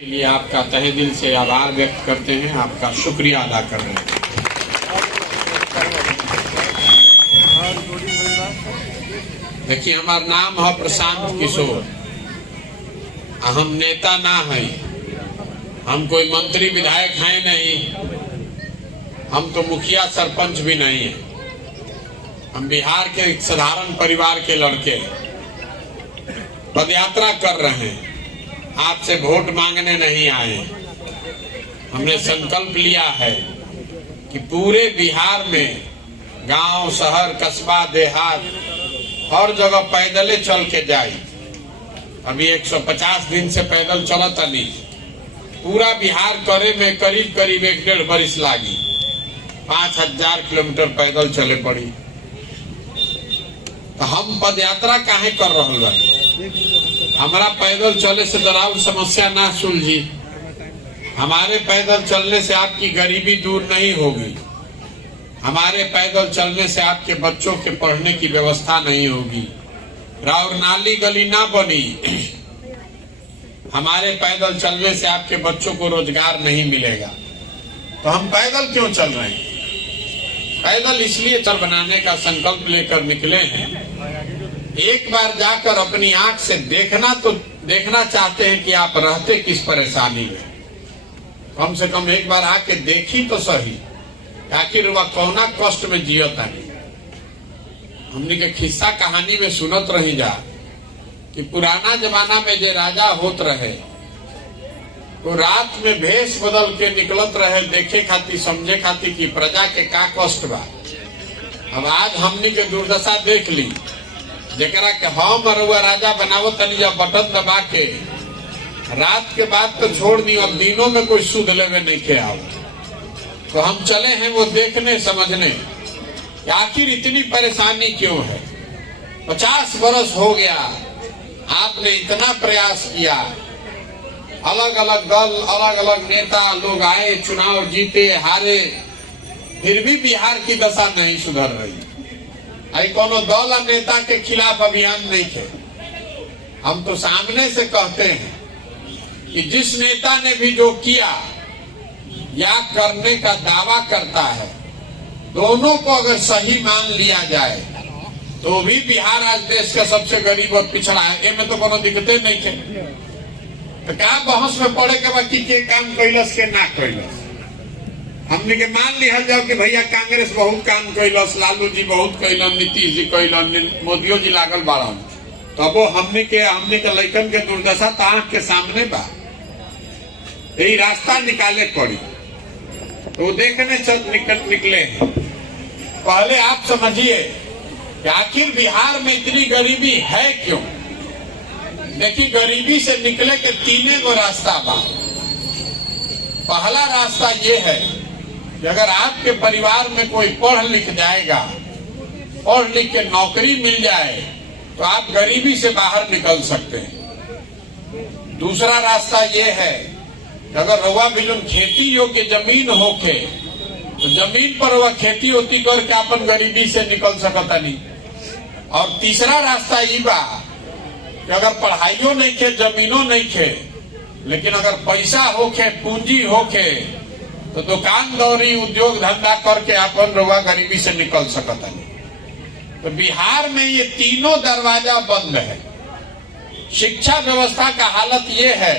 के लिए आपका तहे दिल से आभार व्यक्त करते हैं, आपका शुक्रिया अदा कर रहे हैं। देखिए, हमारा नाम है प्रशांत किशोर। हम नेता ना हैं, हम कोई मंत्री विधायक हैं नहीं, हम तो मुखिया सरपंच भी नहीं है। हम बिहार के एक साधारण परिवार के लड़के पदयात्रा कर रहे हैं, आपसे वोट मांगने नहीं आए। हमने संकल्प लिया है कि पूरे बिहार में गांव, शहर, कस्बा, देहात हर जगह पैदल चल के जाए। अभी 150 दिन से पैदल चलत नहीं, पूरा बिहार करे में करीब करीब 1-1.5 बरिस लागी। 5000 किलोमीटर पैदल चले पड़ी। तो हम पदयात्रा काहे कर रहे बानी? हमारा पैदल चलने से दराव समस्या ना सुलझी। हमारे पैदल चलने से आपकी गरीबी दूर नहीं होगी। हमारे पैदल चलने से आपके बच्चों के पढ़ने की व्यवस्था नहीं होगी। राउर नाली गली ना बनी। हमारे पैदल चलने से आपके बच्चों को रोजगार नहीं मिलेगा। तो हम पैदल क्यों चल रहे हैं? पैदल इसलिए चल बनाने का संकल्प लेकर निकले हैं। एक बार जाकर अपनी आंख से देखना चाहते हैं कि आप रहते किस परेशानी में। कम से कम एक बार आके देखी तो सही, आखिर वह कौना कष्ट में जियता नहीं। हमने के खिस्सा कहानी में सुनत रही जा कि पुराना जमाना में जो राजा होत रहे, वो रात में भेष बदल के निकलत रहे देखे खातिर, समझे खातिर कि प्रजा के का कष्ट बा। अब आज हमने के दुर्दशा देख ली, जेकरा के हम अरुआ राजा बनावो तनी जब बटन दबा के रात के बाद तो छोड़ दी, अब दिनों में कोई सुध लेवे नहीं के आओ। तो हम चले हैं वो देखने समझने कि आखिर इतनी परेशानी क्यों है। 50 बरस हो गया, आपने इतना प्रयास किया, अलग अलग दल, अलग अलग नेता लोग आए, चुनाव जीते, हारे, फिर भी बिहार की दशा नहीं सुधर रही। आई कोनो दल और नेता के खिलाफ अभियान नहीं थे। हम तो सामने से कहते हैं कि जिस नेता ने भी जो किया या करने का दावा करता है, दोनों को अगर सही मान लिया जाए तो भी बिहार आज देश का सबसे गरीब और पिछड़ा है। इनमें तो कोनो दिक्कतें नहीं थे। तो क्या बहस में पड़े के बाद के काम कैलस के ना कैलस? हमने के मान लिया जाओ कि भैया कांग्रेस बहुत काम कैलस, लालू जी बहुत कैलन, नीतीश जी कैलन, मोदियो जी लागल बाड़न, तब वो हमने के लइकन के दुर्दशा तो आंख के सामने बा। यही रास्ता निकाले पड़ी तो देखने निकले हैं। पहले आप समझिए कि आखिर बिहार में इतनी गरीबी है क्यों? देखिए, गरीबी से निकले के 3 गो रास्ता बा। पहला रास्ता ये है कि अगर आपके परिवार में कोई पढ़ लिख जाएगा, पढ़ लिख के नौकरी मिल जाए तो आप गरीबी से बाहर निकल सकते हैं। दूसरा रास्ता ये है कि अगर रउआ बिलुन खेती योग्य जमीन होके तो जमीन पर वह खेती होती करके अपन गरीबी से निकल सकता नहीं। और तीसरा रास्ता ये बा कि अगर पढ़ाइयों नहीं खे, जमीनों नहीं खे, लेकिन अगर पैसा होके, पूंजी होके, तो दुकान दौरी, उद्योग धंधा करके अपन रउआ गरीबी से निकल सकता नहीं। तो बिहार में ये तीनों दरवाजा बंद है। शिक्षा व्यवस्था का हालत ये है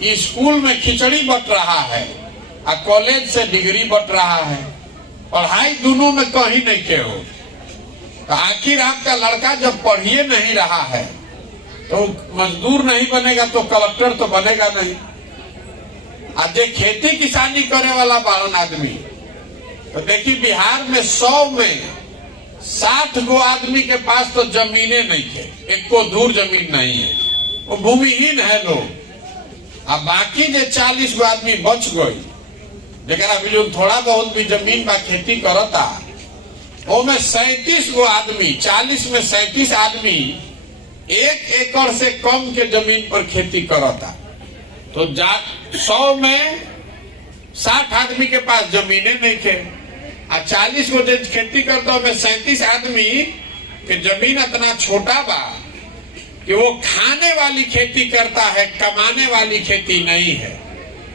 कि स्कूल में खिचड़ी बट रहा है और कॉलेज से डिग्री बट रहा है। पढ़ाई दोनों में कहीं नहीं के हो। तो आखिर आपका लड़का जब पढ़िए नहीं रहा है तो मजदूर नहीं बनेगा तो कलेक्टर तो बनेगा नहीं। आज खेती किसानी करे वाला 12 आदमी, तो देखिए बिहार में 100 में 60 गो आदमी के पास तो जमीने नहीं थे, एक को दूर जमीन नहीं है, वो भूमिहीन है लोग। अब बाकी जो 40 गो आदमी बच गई, जरा अभी जो थोड़ा बहुत भी जमीन बा खेती करता, वो में 37 गो आदमी, 40 में 37 आदमी 1 एकड़ से कम के जमीन पर खेती करता। तो 100 में 60 आदमी के पास जमीने नहीं थे, और 40 गो खेती करता में 37 आदमी के जमीन इतना छोटा बा कि वो खाने वाली खेती करता है, कमाने वाली खेती नहीं है।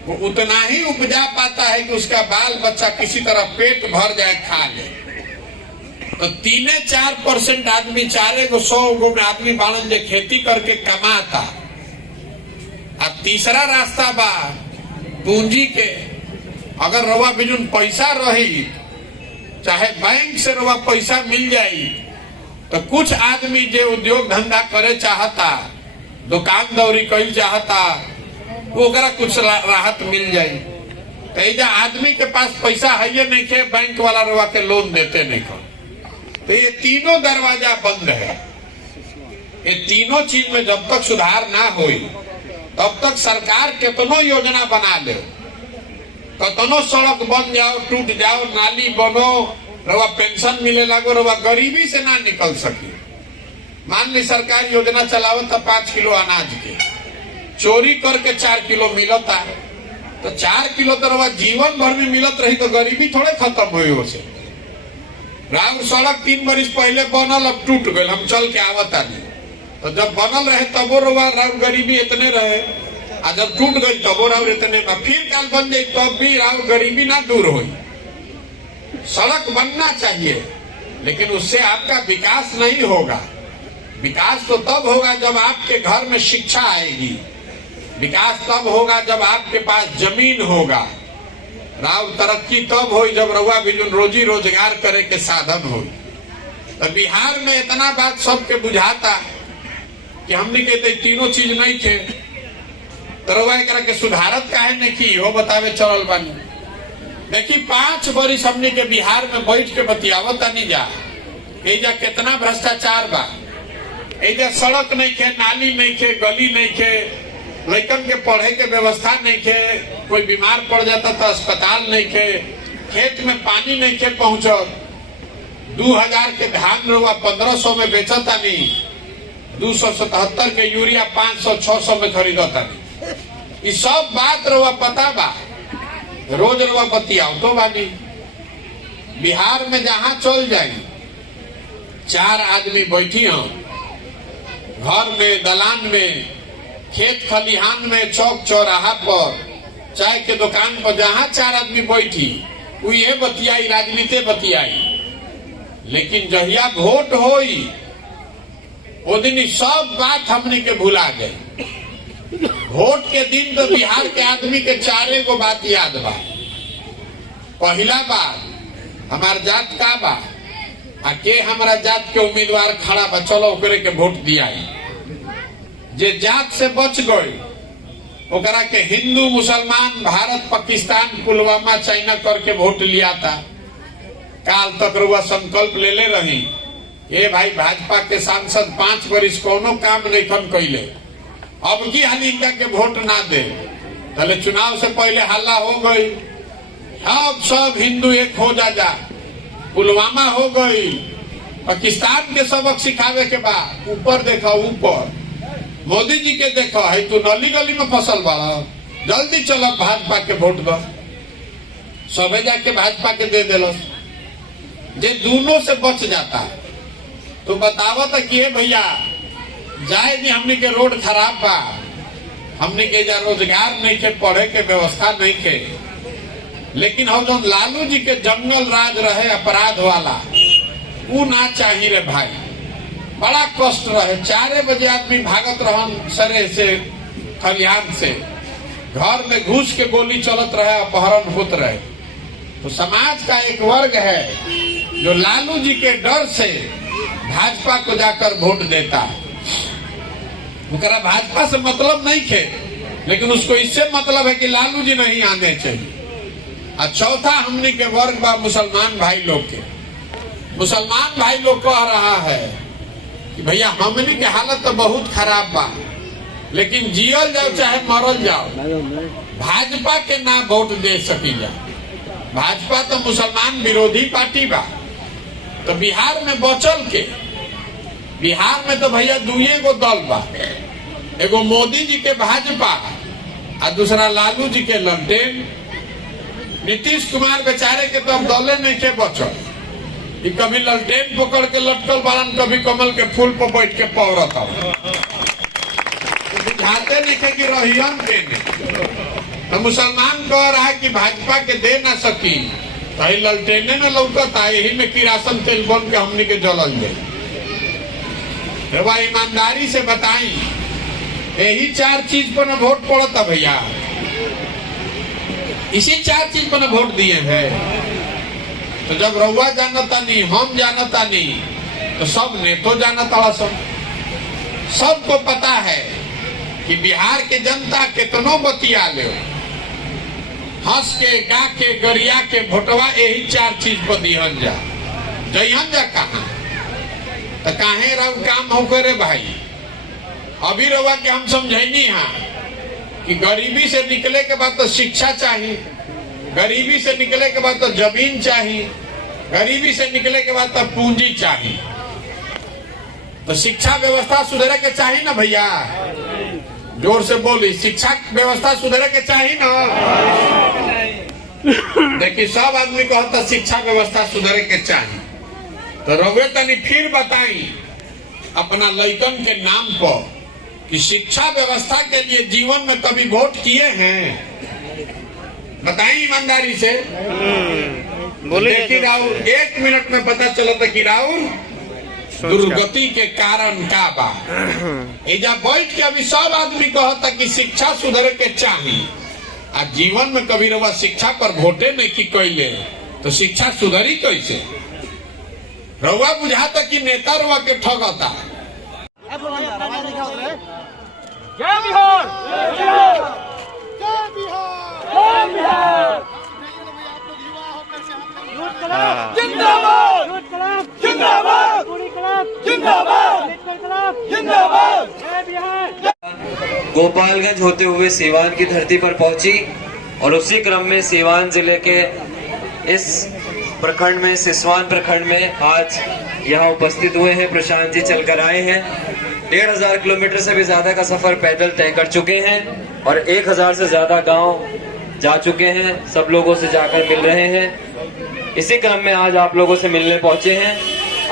वो उतना ही उपजा पाता है कि उसका बाल बच्चा किसी तरह पेट भर जाए, खा ले। तो 3-4% आदमी, 400 में आदमी बालन जे खेती करके कमाता। अब तीसरा रास्ता बा पूंजी के। अगर रवा बिजुन पैसा रही, चाहे बैंक से रवा पैसा मिल जाई, तो कुछ आदमी जे उद्योग धंधा करे चाहता, दुकान दौरी कईल चाहता, ओकरा कुछ राहत मिल जाई। तो आदमी के पास पैसा है ये नहीं के, बैंक वाला रवा के लोन देते नहीं को। तो ये तीनों दरवाजा बंद है। ये तीनों चीज में जब तक सुधार ना होई, तब तक सरकार कितनो योजना बना ले, कितनो सड़क बन जाओ, टूट जाओ, नाली बनो, रवा पेंशन मिले लागो, रवा गरीबी से ना निकल सकी। मान ली सरकार योजना चलावत 5 किलो अनाज के, चोरी करके 4 किलो मिलता है, तो 4 किलो तो रवा जीवन भर में मिलत रही, तो गरीबी थोड़े खत्म हुई। उसे राउर सड़क 3 बरिस पहले बनल, अब टूट गए, हम चल के आवता नहीं। तो जब बनल रहे तबो राउर गरीबी इतने रहे, और जब टूट गई तबो राउर इतने, फिर काल बन जाये तब भी राउर गरीबी ना दूर हुई। सड़क बनना चाहिए, लेकिन उससे आपका विकास नहीं होगा। विकास तो तब होगा जब आपके घर में शिक्षा आएगी। विकास तब होगा जब आपके पास जमीन होगा। राव तरक्की तब हो जब रउआ भी रोजी रोजगार करे के साधन हो। तो बिहार में इतना बात सबके बुझाता कि हमने कहते तीनों चीज नहीं थे, तो रउआ एकरा के सुधारत काहे नहीं की, हो बतावे चलल बानी। देखी 5 बरिस हमने के बिहार में बैठ के बतियावत नहीं जा, एजा कितना भ्रष्टाचार बा। एजा सड़क नहीं खे, नाली नहीं खे, गली नहीं खे, लड़कन के पढ़े के व्यवस्था नहीं खे, कोई बीमार पड़ जाता तो अस्पताल नहीं खे, खेत में पानी नहीं खे पहुंचत। 2000 के धान रुआ 1500 में बेचता नहीं, 277 के यूरिया 500-600 में खरीदता नहीं। ये सब बात रुआ पता बा, रोज रुआ बतियाओ तो बानी। बिहार में जहां चल जाए 4 आदमी बैठी हो, घर में, दलान में, खेत खलिहान में, चौक चौराहा पर, चाय के दुकान पर, जहां 4 आदमी बैठी वो ये बतियाई, राजनीति बतियाई। लेकिन जहिया वोट होई वो दिन सब बात हमने के भुला गए। वोट के दिन तो बिहार के आदमी के 4 गो बात याद बा। पहला बात हमार जात का बा, के हमारा जात के उम्मीदवार खड़ा बा, चलो ओकरे के वोट दियाई। जे जात से बच गए ओकरा के हिंदू मुसलमान, भारत पाकिस्तान, पुलवामा, चाइना करके वोट लिया था। काल तक रुआ संकल्प ले ले रही, ये भाई भाजपा के सांसद 5 बरिस कोनो काम नहीं खन कैले, अब की हाल इनका के वोट ना दे। पहले चुनाव से पहले हल्ला हो गई, अब सब हिंदू एक हो जा। पुलवामा हो गई, पाकिस्तान के सबक सिखावे के बाद ऊपर देखा, ऊपर मोदी जी के देखो है, तू नली गली में फसल बाड़ा, जल्दी चलो भाजपा के वोट दो। सबे जाके भाजपा के दे दिलस। जे दोनों से बच जाता है तो बतावा था कि भैया जाए नहीं, हमने के रोड खराब बा, हमने के जा रोजगार नहीं के, पढ़े के व्यवस्था नहीं के। लेकिन हम जो लालू जी के जंगल राज रहे अपराध वाला, वो ना चाहिए रे भाई। बड़ा कष्ट रहे, 4 बजे आदमी भागत रहन सरे से, खलिहान से, घर में घुस के गोली चलत रहे, अपहरण होत रहे। तो समाज का एक वर्ग है जो लालू जी के डर से भाजपा को जाकर वोट देता है। उनका भाजपा से मतलब नहीं थे, लेकिन उसको इससे मतलब है कि लालू जी नहीं आने चाहिए। और चौथा हमने के वर्ग बा मुसलमान भाई लोग के। मुसलमान भाई लोग कह रहा है कि भैया हमने के हालत तो बहुत खराब बा, लेकिन जियल जाओ चाहे मरल जाओ, भाजपा के ना वोट दे सकी जा। भाजपा तो मुसलमान विरोधी पार्टी बा। तो बिहार में बचल के, बिहार में तो भैया 2 गो दल बा, एगो मोदी जी के भाजपा और दूसरा लालू जी के ललटेन। नीतीश कुमार बेचारे के तो अब दले नहीं के बचल, कभी ललटेन पकड़ के लटकल बारन, कभी कमल के फूल पर बैठ के पौरत। बुझाते नहीं थे कि रोहियन देने, तो मुसलमान कह रहा है कि भाजपा के दे ना सकी, तो ललटेने न लौटता, यही में किरासन तेल बन के हमनी के जलल जाए। वह ईमानदारी से बताई, यही 4 चीज पर न वोट पड़ता भैया, इसी 4 चीज पर न वोट दिए हैं। तो जब रउआ जानता नहीं, हम जानता नहीं, तो सब ने तो जानता, सबको पता है कि बिहार के जनता कितनों बतिया ले, हंस के गा के गरिया के भोटवा यही 4 चीज पर दिहन जा, जइहन जा कहाँ तो काहे रव काम हो करे भाई। अभी रवा के हम समझैनी हाँ कि गरीबी से निकले के बाद तो शिक्षा चाहिए, गरीबी से निकले के बाद तो जमीन चाहिए, गरीबी से निकले के बाद तो पूंजी चाहिए। तो शिक्षा व्यवस्था सुधरे के चाहिए ना भैया, जोर से बोली, शिक्षा व्यवस्था सुधरे के चाहिए ना। देखिए सब आदमी कहता शिक्षा व्यवस्था सुधरे के चाहिए, तो रवे तनी फिर बताई अपना लइकन के नाम पर कि शिक्षा व्यवस्था के लिए जीवन में कभी वोट किए हैं, बताई ईमानदारी से। देखिए राहुल 1 मिनट में पता चला था कि राहुल दुर्गति के कारण का बा। एजा बैठ के अभी सब आदमी कहता कि शिक्षा सुधरे के चाहिए, आ जीवन में कभी रवा शिक्षा पर वोटे नहीं की कैले, तो शिक्षा सुधरी कैसे। रउआ बुझाता कि नेता रउआ के ठगता। जय बिहार, जय बिहार, जिंदाबाद, जिंदाबाद, जिंदाबाद, जिंदाबाद, जय बिहार। गोपालगंज होते हुए सीवान की धरती पर पहुंची और उसी क्रम में सीवान जिले के इस प्रखंड में, सिसवान प्रखंड में आज यहाँ उपस्थित हुए हैं। प्रशांत जी चलकर आए हैं, 1500 किलोमीटर से भी ज्यादा का सफर पैदल तय कर चुके हैं और 1000 से ज्यादा गांव जा चुके हैं, सब लोगों से जाकर मिल रहे हैं। इसी क्रम में आज आप लोगों से मिलने पहुंचे हैं।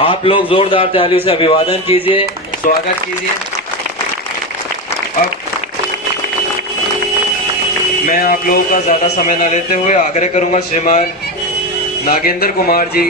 आप लोग जोरदार तालियों से अभिवादन कीजिए, स्वागत कीजिए। अब मैं आप लोगों का ज्यादा समय न लेते हुए आग्रह करूंगा श्रीमान नागेंद्र कुमार जी